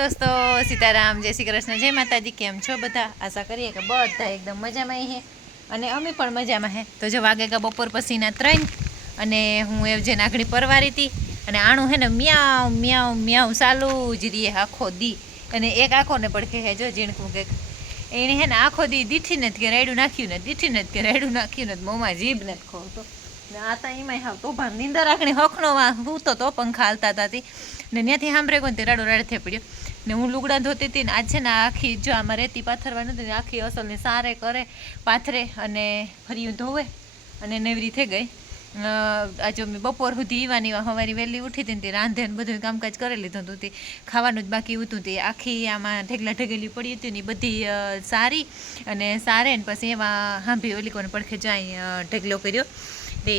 दोस्तों सीताराम जय श्री कृष्ण जय माताजी केम छो बधा आशा करिए कि बधा एकदम मजा में है अने अमी पण मजा में है। तो जो वागे का बपोर पछीना 3 अने हूँ एव जे नागड़ी परवारी थी अने आणु है ने म्याऊ म्याऊ म्याऊ चालू ज रही आखो दी अने एक आखो ने पड़खे है जो झीणकू के एने है ने आखो दी दीठी नथी के रेडू नाख्यू ने दीठी नथी के रेडू नाख्यू ने मोमा जीभ नथी खोलतो ने आता एमाय हाव तो भान निंदर राखणी हखनो हूँ तो पंखा हालता ताती ने न्याथी सांभळे कोण ते राडो राड थई पड्यो ने हूँ लुगड़ा धोती थी ने आज है ने आखी जो आमां रेती पाथरवानी हती ने आखी असलनी सारे करे पाथरे अने फरियूं धोवे अने नेवरी थई गई। आज मैं बपोर सुधी ईवानी हवारी वहेली उठी थी ने रांधे ने बधुं कामकाज करी लीधुं हतुं ते खावानुं ज बाकी हतुं ते आखी आमां ढेगला ढगेली पड़ी हती ने बधी सारी अने सारे ने पछी एवां हांभी ओली कोने પડખે जाई ढेगलो कर्यो ते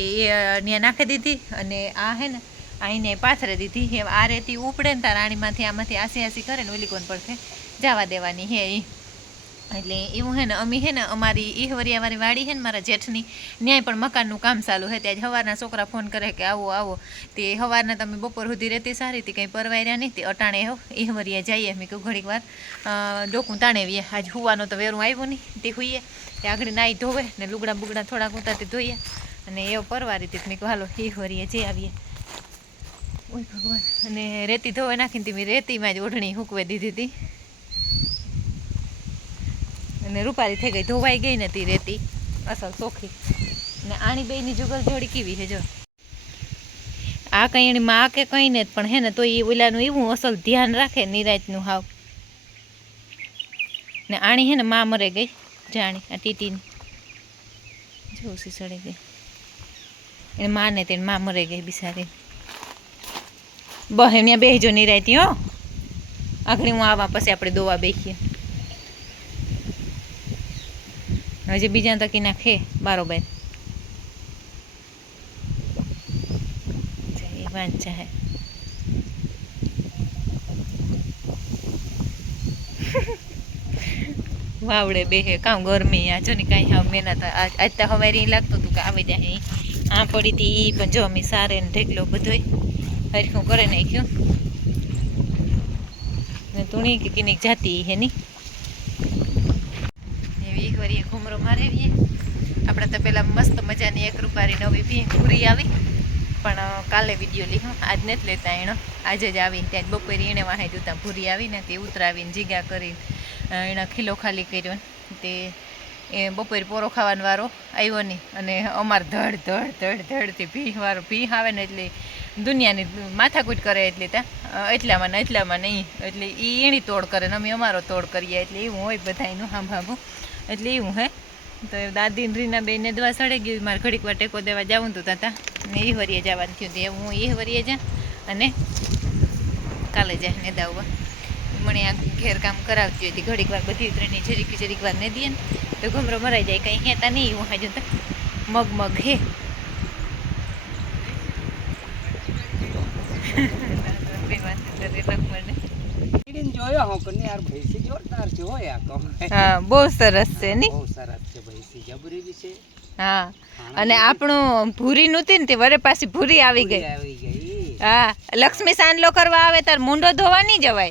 न्या नाखी दीधी अने आ है ने आईने पाथरे दीधी हे आ रेती उपड़े ने तार आणीमांथी आमांथी आसी आसी करे ने ओली कोन પડખે जवा देवानी है ई એટલે એવું હે ને અમી હે ને અમારી ઈહવરિયાવાળી વાડી હે ને મારા જેઠની ન્યાય પણ મકાનનું કામ ચાલુ હે ત્યાં સવારના છોકરા ફોન કરે કે આવો આવો તે સવારના તમે બપોર સુધી રહેતી સારી હતી કંઈ પરવાર્યા નહીં તે અટાણે હો ઈહવરિયા જઈએ મેં કહ્યું ઘડીક વાર ડોકું તાણેવીએ આજ હુવાનો તો વેરું આવ્યું નહીં તે હુઈએ તે આગળ નાહી ધોવે ને લુગડા બુગડા થોડાક ઉતારતી ધોઈએ અને એવો પરવારી હતી મેં કહ્યું હાલો ઈહવરિયા જઈ આવીએ ઓય ભગવાન અને રેતી ધોવે નાખીને તે મેં રેતીમાં જ ઓઢણી હૂકવે દીધી હતી ने रूपारी थी गई धोवाई गई नती रेती असल सोखी ने आनी बेनी जुगल जोड़ी केवी है जो आ कई एनी माँ के कई ने पण है ने तो ये ओलानु एवं असल ध्यान राखे निरातनु हाव ने आनी है ने माँ मरे गई जानी आ टीटी जो सी सड़ी गई ए माँ ने तेन माँ मरे गई बिचारी बहेनिया बेहजो निराती हो आखरी हूँ आवा पछी आपणे दोवा बेहीए हजे बीजा तकी नाखे बारोबार वांचा है वावड़े बेहे काम गर्मी आज नहीं कहीं हाँ मेहनत आज तो हवारी लगत तू कि आई जाए आ पड़ी थी पण जो अमी सारे ढेकलो बधो हरखू करे नाख्यू तुणी के किनिक जाती है नी घूमरो मारे अपने तो पेला मस्त मजा एक रूपारी नवी भी पूरी आई पण काले विडियो ली हूँ आज नहीं लेता एनो आज ज आई त्या बपोरे एने वाहे जोता पूरी आई ने ते उतरावी जीगा करी एना खिलो खाली कर्यो ते बपोरे पोरो खावानो वारो आव्यो नहीं अने अमार धड़ धड़ धड़ धड़ थी भीह वारो भीह आवे ने एटले दुनियानी माथाकूट करे एटलामां नहीं एटले ई एनी तोड़ करे ने अमे अमारो तोड़ करीए एटले एवुं होय बधायनुं हांभाभुं એટલે એવું હે તો દાદી રીના બેને દવા સડે ગયું મારે ઘડીક વાર ટેકો દેવા જવું તો તાતા ને એ વરીએ જવાનું થયું તે હું એ વરીએ જા અને કાલે જાય ને દાવવા મને આ ઘેર કામ કરાવતી હતી ઘડીક વાર બધી ઉતરીની જરીક વાર ને દઈએ ને તો ઘમરો મરાઈ જાય કંઈ હેતા નહીં હું હાજુ તો મગ હે बहुत सरस है नी हाँ अने आपणो भूरी नती ने वरे पासी भूरी आवी गई हाँ लक्ष्मी सांडलो करवा आवे तार मुंडो धोवा नहीं जवाय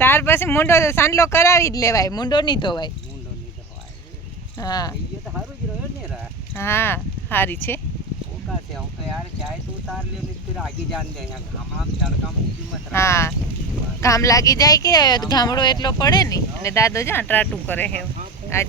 तार पासी मुंडो सांडलो करावी ज लेवाय मुंडो नहीं धोवाय हाँ हाँ हारी छे हाँ घाम लागी जाए के गामड़ो एटलो पड़े नी ने दादो जा टाटू करे है आज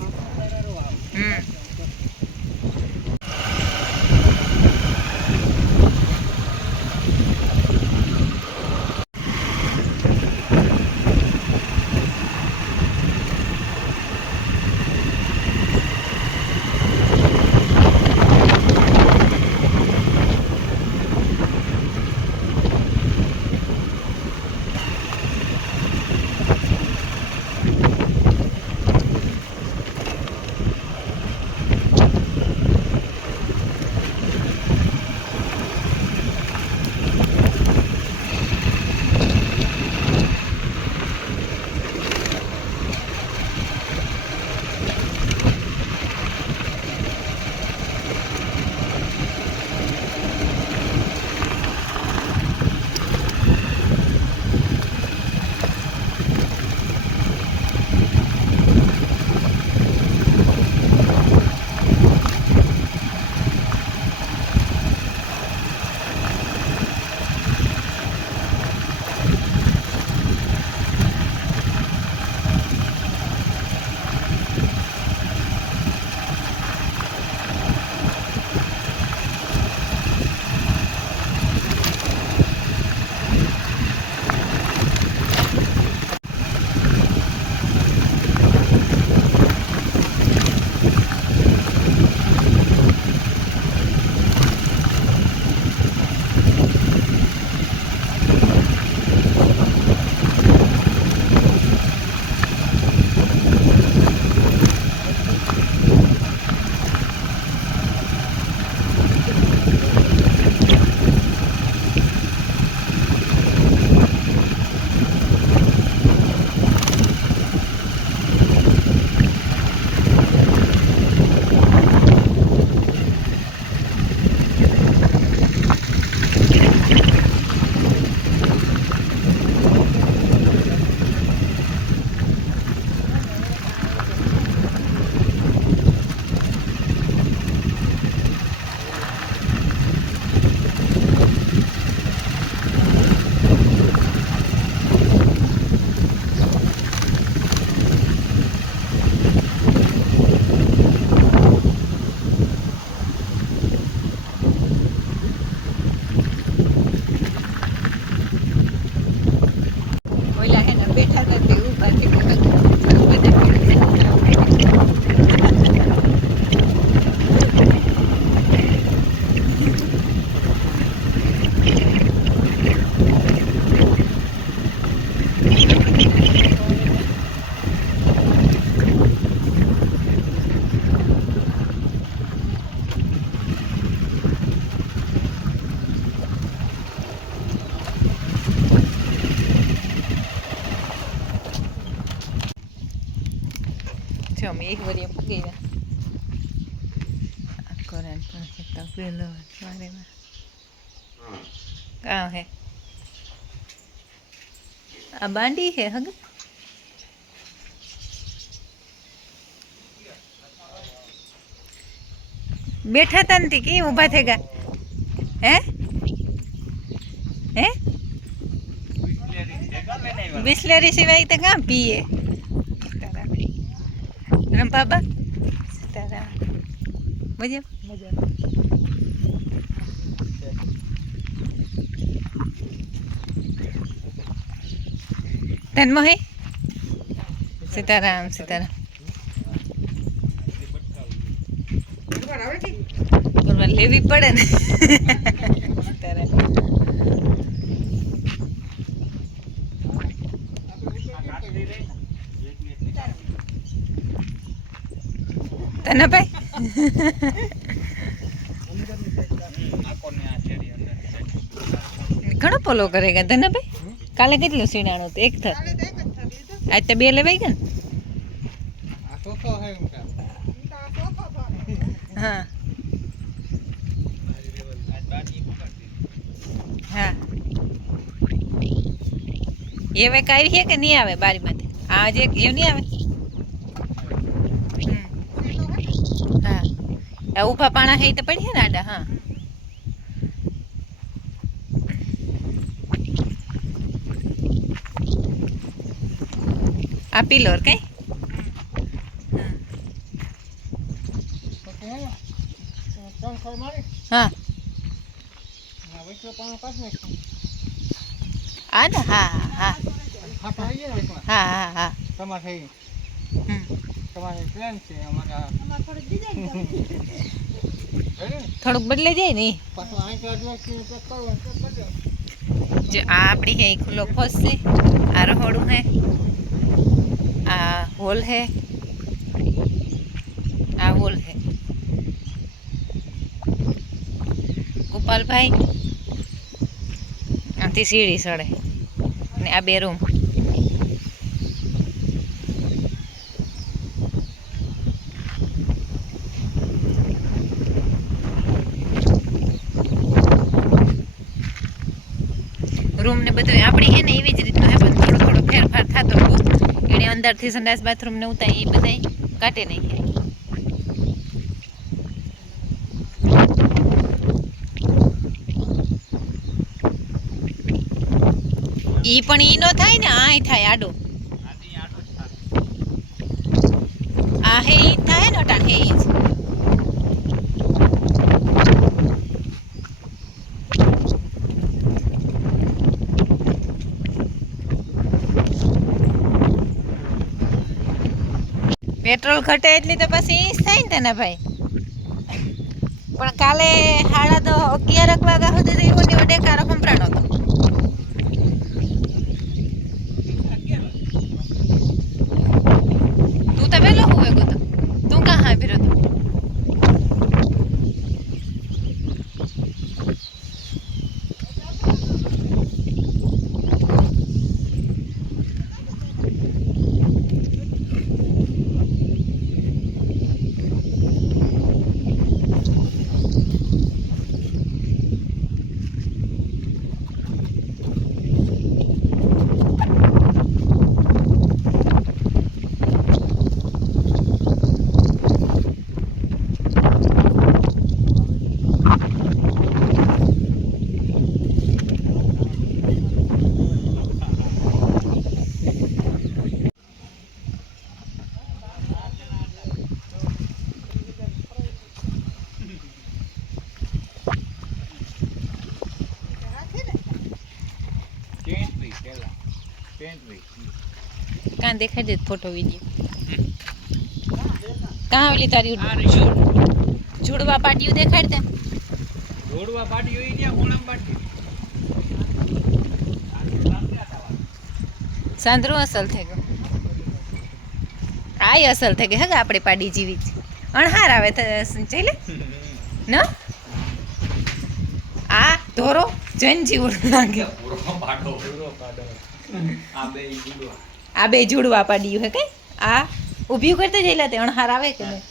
અમે એક વાર એમ ગયા કોરાન પણ તો પેલો મારે કા હે આ બાંડી હે હગ બેઠા તા નથી કે ઊભા થઈ ગયા હે હે બિસ્લેરી સિવાય તો કાં પીએ રમ બાબા સીતારામ મજા ધન્મો હે સીતારામ સીતારામ લેવી પડે ને સીતારામ તને ભાઈ ઘણો પોલો કરેગા તને ભાઈ કાલે કેટલું સીણાણું હતું એક થર આજ તો બે લેવાઈ ગયા ને હા હા એ હવે કાઢી છે કે નહીં આવે બારીમાંથી આજે એવું નહીં આવે હા આ ઊભા પાણા હે તો પડી ને આડા હા આ પિલોર કઈ હા આ ને હા હા હા હા હા થોડુંક બદલે જાય ને જો આ આપણી હે ખુલ્લો ફોસ છે આ રહોડું હે આ હોલ હે આ હોલ હે ગોપાલભાઈ આથી સીડી સડે ને આ બે રૂમ રૂમ ને બધું આપણી હે ને એવી જ રીતનું હે પણ થોડો થોડો ફેરફાર થતો એને અંદરથી સંડાસ બાથરૂમ ને ઉતા એ બધા કાઢે નહીં ઈ પણ ઈ નો થાય ને આ થાય આડો આ હે ઈ થાય ને અટાણ હે ઈ પેટ્રોલ ઘટે એટલી તો પછી ઈ થાય ને તને ભાઈ પણ કાલે 11:30 વાગ્યા સુધી એવો ને ડેકારો સંભળાણો હતો તું તો વેલો હુવે ગયો તું કાં હાંભર્યો તો કાં દેખાય દે ફોટો વિડીયો કાં ઓલી તારી જોડવા પાટિયું દેખાડ દે જોડવા પાટિયું ઈ ત્યાં કોણમ પાટિયું સાંદરો અસલ થઈ ગયો આય અસલ થઈ ગઈ હે આપણે પાડી જીવી જ અણહાર આવે જઈ લે ન આ ધોરો જન જીવડ લાગે આ બે જોડવા પાડ્યું હે કે આ ઊભી કરતે જઈલા તે અણહાર આવે કે નહીં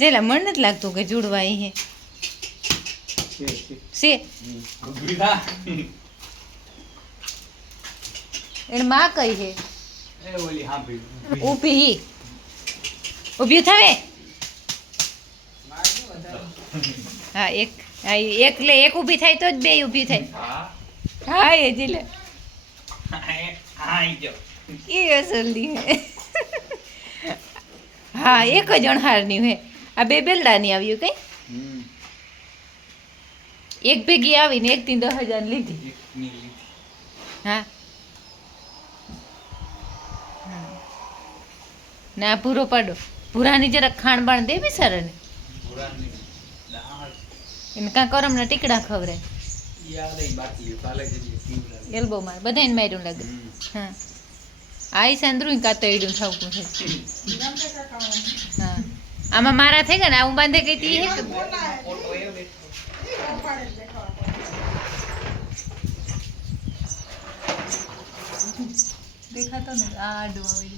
જઈલા મને નથી લાગતું કે જુડવા હે સે એને માં કઈ હે ઊભી ઊભી થાવે હા એક લે એક ઊભી થાય તો જ બે ઊભી થાય હા એ જ લે એ અસલની હે હા એક જ અણહારની હે આ બે બેલડાની આવ્યું કઈ એક ભેગી આવીને એક થી 10,000 લીધી હા ના ભૂરો પાડો ભૂરાની જરાક ખાણ બાણ દે બિચારાને એને કાં કરમના ટીકડા ખવરે એલ્બો માર બધાને માર્યું લાગે હા આઈ સાંદરું કાતો એડું થાવકું છે હા આમાં મારા થઈ ગયા ને હું બાંધે ગઈ તી હે દેખાતો ને આ આડું આવેલું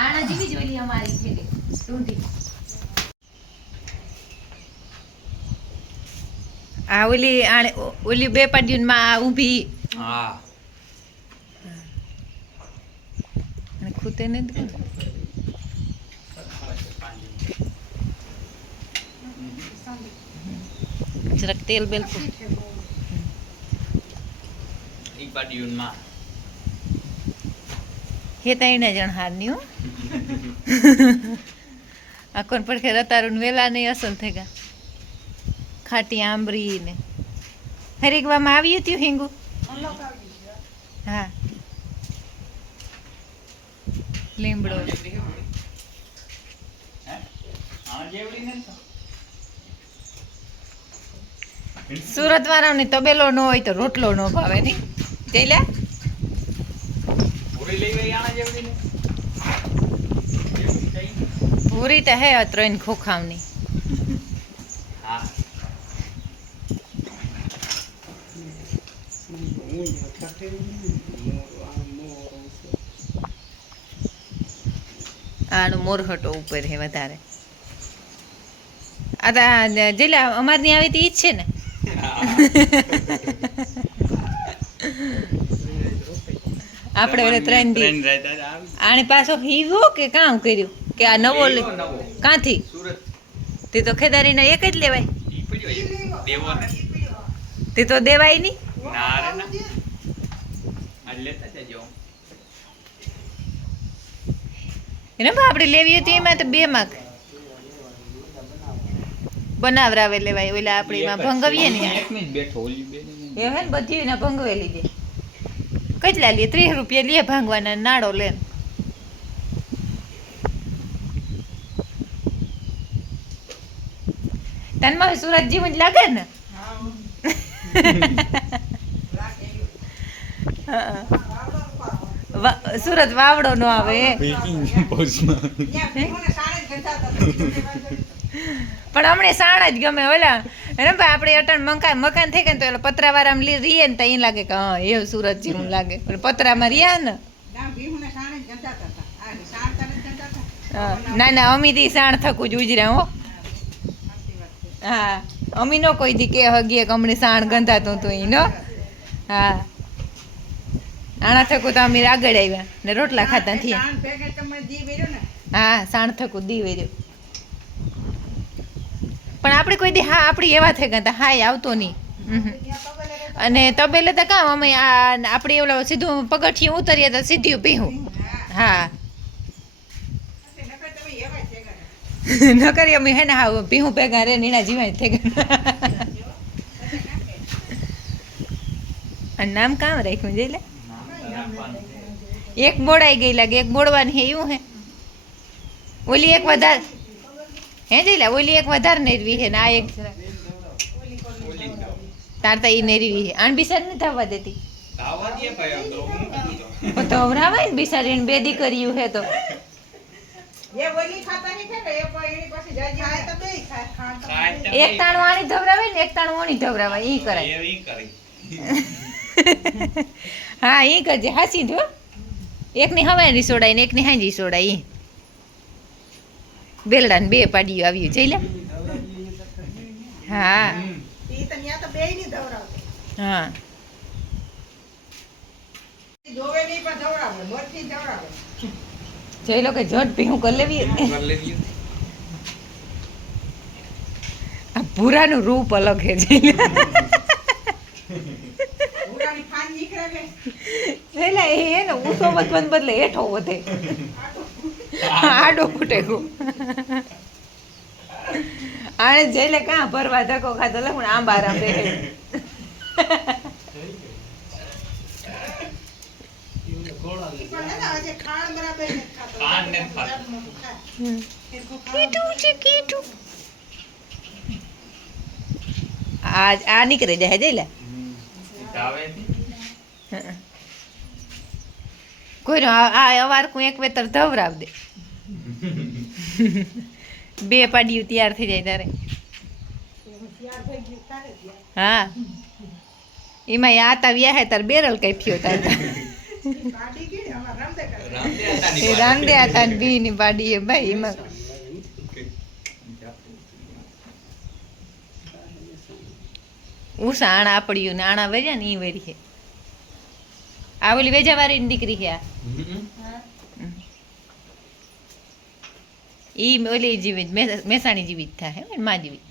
આના જેવી જ ઓલી અમારી છે કે ટૂંટી આ ઓલી ઓલી બે પાડીયું માં આ ઊભી હા અને ખૂતે ને જરાક તેલ બેલ એક પાડીયું માં હે તઈને જણ હારની હો આ કોણ પડખે રતારું વેલા નહીં અસલ થઈ ગયા ખાટી આંબરી ને હરીકવામાં આવ્યું હતું હિંગુ હા લીમડો સુરત વાળાને તબેલો ન હોય તો રોટલો ન ભાવે નહીં જઈલા પૂરી તો હે 3 ખોખાવની આનો મોરહટો ઉપર હે વધારે આ જેલા અમારની આવી તી ઈ જ છે ને આપણે ઓલે 3 દી આને પાછો હીવો કે કામ કર્યું કે આ નવો કાંથી તે તો ખેદારીના એક જ લેવાય તે તો દેવાય નહીં એને આપણે લેવી હતી એમાં તો 2 માર્ક બનાવરાવે લેવાય ઓલા આપણે એમાં ભંગવીએ ને એ હે ને બધી એના ભંગવે લીધે કેટલા લે 30 રૂપિયા લે ભાંગવાના નાડો લે તનમાં સુરત જેવું જ લાગે ને સુરત વાવડો નો આવે પણ અમને સાણ જ ગમે ઓલા એને ભાઈ આપણે અટણ મકાન થઈ ગયા ને તો એટલે પતરાવાળામાં રીએ ને તો એ લાગે કે હા એવું સુરત જેવું લાગે પણ પતરામાં રહ્યા ને ના ના અમીથી સાણ થકું જ ઉજર્યા હો હા અમી નો કોઈ દી કે હગીએ કે અમને સાણ ગંધાતું હતું એ નો હા આણા થકું તો અમે આગળ આવ્યા ને રોટલા ખાતા થયા હા સાણ થકું દી વેર્યો પણ આપણે કોઈ દી હા આપણી એવા થઈ ગયા હા આવતો નહીં અને તબેલે તો કામ અમે આપણે ઓલા સીધું પગથિયું ઉતરીએ તો સીધું પીવું હા ન કરી અમે હે ને હા પીવું ભેગા રે એના જીવાય થઈ ગયા નામ કામ રાખ્યું જઈ લે એક બોડાઈ ગઈ લાગે એક બોડવાની હે એવું હે ઓલી એક વધારે હે જઈલા ઓલી એક વધારે નેરવી હે ને આ એક તારતા ઈ નેરવી હે આણ બિસાર નથી થવા દેતી તો હવરાવાય ને બિસારીને 2 દીકરીયું હે તો એક તાણું આણી ધવરાવે ને એક તાણું ઓણી ધવરાવે ઈ કરાય. હા ઈ કરજે હાસી જો. એકની હવારી સોડાય ને એકની હાંજી સોડાય ઈ. બેલડા ને બે પાડીઓ આવ્યું જઈ લે. હા હા જઈ લો કે ઝટ ભીહું કરી લેવી. આ ભૂરાનું રૂપ અલગ હે જઈ લે. એટલે એને ઊંચો વધવાને બદલે હેઠો વધે. આડો ફૂટે આને જઈને કાં ભરવા ધક્કો ખાતો લખું આંબા આરામ દેખે. આ નીકળી જાય જઈ લે. કોઈ આ અવાર કું એક વેતર ધવરાવ દે. બે પાડીયું તૈયાર થઈ જાય તારે. હા એમાં આતા વ્યાહે તાર બેરલ કઈ થયો તારે. રામદે આતા ને બી ની પાડી ભાઈ એમાં ઉષા આણા પડ્યું ને આણા વેર્યા ને ઈ વેરી છે. આ ઓલી વેજાવાળી ની દીકરી છે. ઈ ઓલી જીવી મહેસાણી જીવી જ થાય હે માં જીવી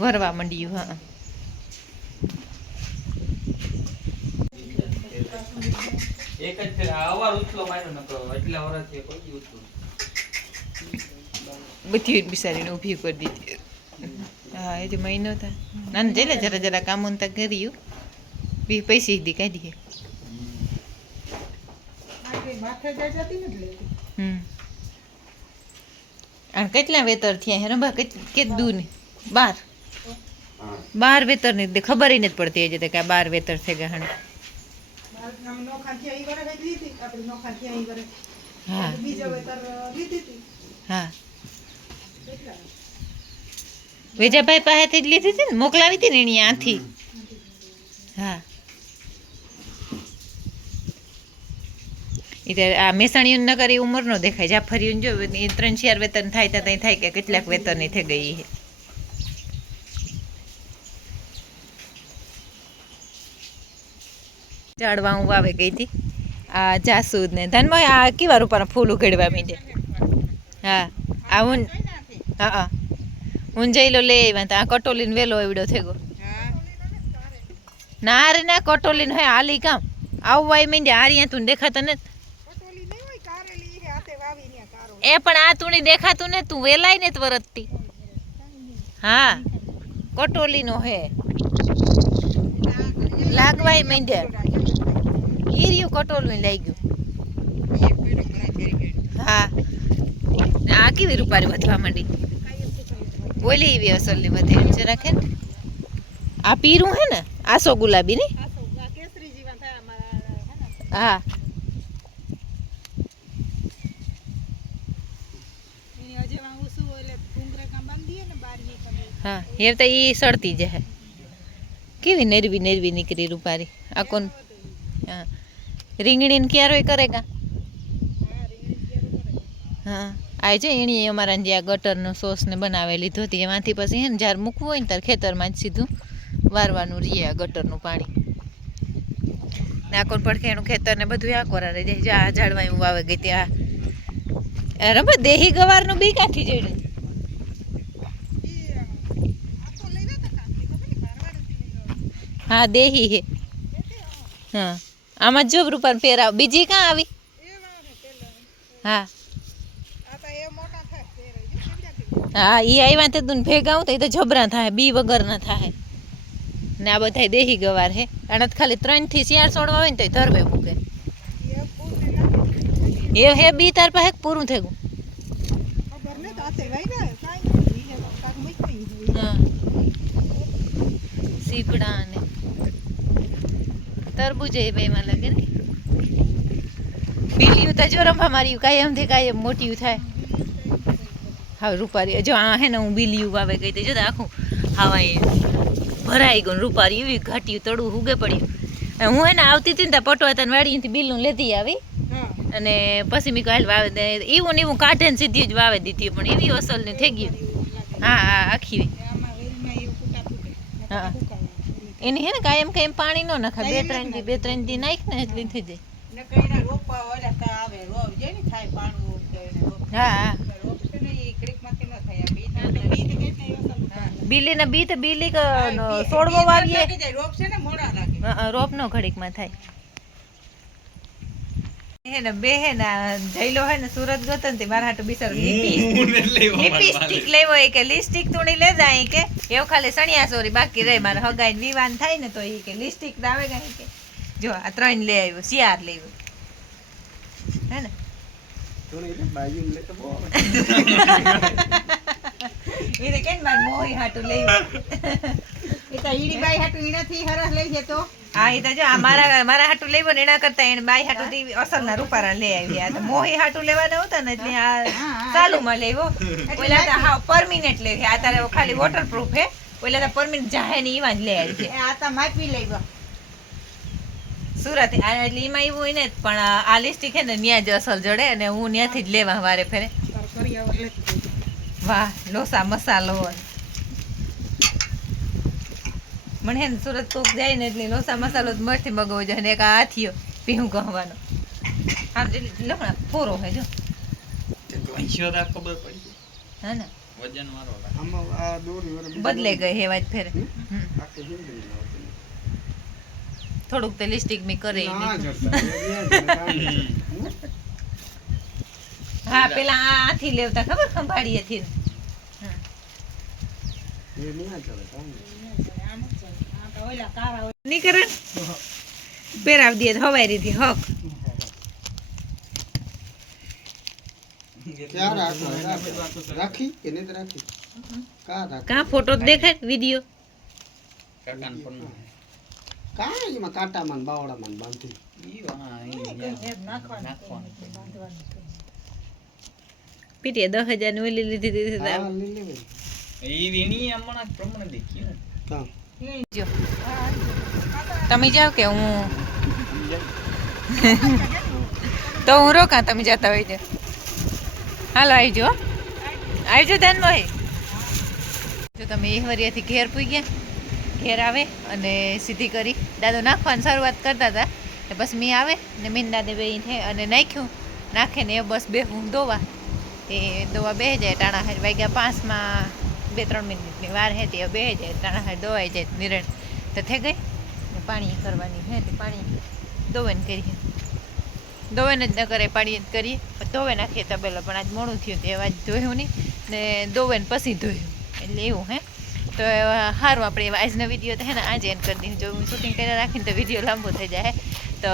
ભરવા માંડ્યું. હા એક જ ફેર અવાર ઉછલો માર્યો નતો એટલા વર્ષથી કોઈ ઉછલો બધી બિચારીને ઊભી કરી દીધી. હા એ જે મહિનો થાય ના જઈને જરા જરા કામ તા કર્યું બી પૈસા દી કાઢીએ. અને કેટલા વેતર થયા હે રંભા કેટલું ને 12 વેતર ની ખબર જ નથી પડતી હજી કે 12 વેતર થઈ ગયા. હા હા વેજાભાઈ પાસેથી જ લીધી હતી ને મોકલાવી હતી ને એની આથી. હા એટલે આ મહેસાણીઓ ન કરી ઉંમર નો દેખાય. જાફરીયું જો 3-4 વેતન થાય તો ત્યાં થાય કે કેટલાક વેતનની થઈ ગઈ છે. ઝાડવા હું વાવે ગઈ હતી આ જાસૂદ ને ધનમાં આ કેવા રૂપાના ફૂલ ઉઘડવા માંડ્યા. હા આ હું હા હું જઈલો લે આવ્યા તો આ કટોલીને વેલો એવડો થઈ ગયો. ના રે ના કટોલીને હોય હાલી કામ આવવા માંડ્યા. હારિયા તું દેખાતા ને એ પણ આ તું દેખાતું ને તું વેલાય ને વરતતી. હા કટોલીનો હે લાગવાય માંડ્યા. હીર્યું કટોલું લાગ્યું. હા આ કેવી રૂપારી વધવા માંડી. બોલી એવી અસલની વધે છે રાખે ને. આ પીરું હે ને આસો ગુલાબી ને. હા હા એ તો ઈ સડતી જાય. કેવી નેરવી નેરવી નીકળી રૂપારી. આ કોણ હા રીંગણીને ક્યારોય કરેગા. હા આ છે એની અમારા જે આ ગટરનો સોસ ને બનાવી લીધો હતી એમાંથી પછી હે ને જ્યારે મૂકવું હોય ને ત્યારે ખેતરમાં જ સીધું વારવાનું રહીએ આ ગટરનું પાણી. ને આ કોણ પડખે એનું ખેતર ને બધું આ કોરા રહી જાય. આ ઝાડવા હું વાવે ગઈ ત્યાં રમત દેહી ગવારનું બી કાંથી જોયું. હા દેહી હે. હા આમાં જો રૂપાન પેરાવ બીજી ક્યાં આવી. હા હા ઈ આવ્યા તે તું ભેગા આવું તો જબરા થાય બી વગર ના થાય. ને આ બધા દેહી ગવાર હે. આને ખાલી 3 થી 4 છોડવા હોય ને તો ધરવે મૂકે. એ હે બી તાર પાસે પૂરું થઈ ગયું. હા સીપડા ને તરબૂજ એ બેમાં લાગે ને. બીલીયું તો જો રંભા માર્યું કાયમથી કાયમ મોટી થાય. હા રૂપારી જો આ હે ને હું બીલીયું વાવે ગઈ હતી જો તો આખું હાવા ભરાઈ ગયું રૂપારી એવી ઘાટી તળું હુગે પડ્યું. અને હું હે ને આવતી હતી ને ત્યાં પટવાતા વાડીથી બીલું લેતી આવી અને પછી મેં કહ્યું વાવે દે એવું ને એવું કાઢે ને સીધી જ વાવે દીધી પણ એવી અસલ ને થઈ ગયું. હા હા આખી હા એની હે ને કાયમ કાયમ પાણી ન નખાય 2-3 દી નાખ ને એટલી થઈ જાય. હા હા બીલી ને બી તો બીલી છોડવો વાવીએ રોપ નો ઘડીકમાં થાય. હે ને બે હે ને જઈલો હે ને સુરત ગયો ને મારા હાટુ બિચારો લિપસ્ટિક લેવો કે લિપસ્ટિક તોડી લે જાય કે એવું ખાલી સણિયા સોરી બાકી રહે મારે હગાઈ વિવાન થાય ને તો એ કે લિપસ્ટિક આવે ગઈ કે જો આ 3 લઈ આવ્યો શિયાર લેવો હે ને એને કેમ માર મોહી હાટુ લેવો એ તો ઈડી બાઈ હાટુ ઈનાથી હરસ લઈ જતો. હા એ તો જો મારા હાટુ લેવો ને એના કરતા એને બાઈ હાટુ થી અસલના રૂપારા લઈ આવી. આ તો મોહી હાટુ લેવાના હતા ને એટલે આ ચાલુમાં લેવો ઓલા તો હા પરમિનેન્ટ લેવી. આ તારે ખાલી વોટરપ્રૂફ હે ઓલા તો પરમિનેન્ટ જાહે ને ઈવાન લઈ આવી છે. આ તો માપી લેવો સુરત એટલે એમાં એવું હોય ને પણ આ લિપસ્ટિક હે ને ન્યા જ અસલ જડે અને હું ત્યાંથી જ લેવા વારે ફેરે. વાહ લોસા મસાલો મને હે ને સુરત કોક જાય ને એટલે લોસા મસાલો જ મસ્તી મગાવવો જોઈએ ને એક આ હાથીઓ પીવું કહવાનો આમ જેટલી લમણા ફોરો હે જો ખબર પડી હા ને વજન વાળો બદલે ગઈ હે વાત ફેરે થોડુંક તો લિપસ્ટિક મી કરે હા પેલા આ આથી લેવતા ખબર ખંભાળીએ થી નીકરણ પેરાવ દે હવારી થી હક રાખી કે નહીં રાખી કા ફોટો દેખાય વિડિયો કાંઈ કાંટામાં બાવડામાં બાંધી પીટીએ 10,000 ની ઓલી લીધી તમે જાઓ કે હું તો હું રોકા તમે જતા હોય છે. હાલો આવજો ધ્યાનમાં જો તમે ehવરિયાથી ઘેર પૂઈ ગયા ઘેર આવે અને સીધી કરી દાદો નાખવાની શરૂઆત કરતા હતા ને બસ મી આવે ને મીન દાદે બે છે અને નાખ્યું નાખે ને એ બસ બેહું દોવા એ દોવા બેહી જાય ટાણા હાર વાગ્યા 5માં 2-3 મિનિટની વાર હે તે બેહી જાય ટાણા હાર દોવાઈ જાય નિરણ તો થઈ ગઈ ને પાણી કરવાની હે તે પાણી દોવેન કરીએ દોવેન જ ન કરે પાણી જ કરીએ ધોવે નાખીએ તબેલા પણ આજ મોડું થયું તે આજ ધોયું નહીં ને દોવેન પછી ધોયું એટલે એવું હે તો સારું આપણે આજનો વિડીયો તો હે ને આજે એન્ડ કરી દઈએ. જો હું શૂટિંગ કરી રાખીને તો વિડીયો લાંબો થઈ જાય તો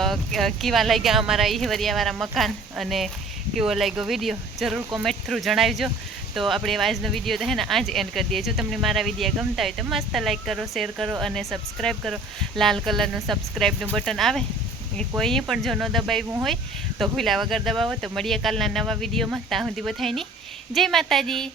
કેવા લાગ્યા અમારા ehવરિયાવાળા મકાન અને કેવો લાગ્યો વિડીયો જરૂર કોમેન્ટ થ્રુ જણાવજો. તો આપણે આજનો વિડીયો તો હે ને આજ એન્ડ કરી દઈએ. જો તમને મારા વિડીયો ગમતા હોય તો મસ્ત લાઈક કરો શેર કરો અને સબસ્ક્રાઈબ કરો. લાલ કલરનું સબસ્ક્રાઈબનું બટન આવે એ કોઈ પણ જો ન દબાવ્યું હોય તો ભૂલા વગર દબાવો. તો મળીએ કાલના નવા વિડીયોમાં. ત્યાં સુધી બધાયની જય માતાજી.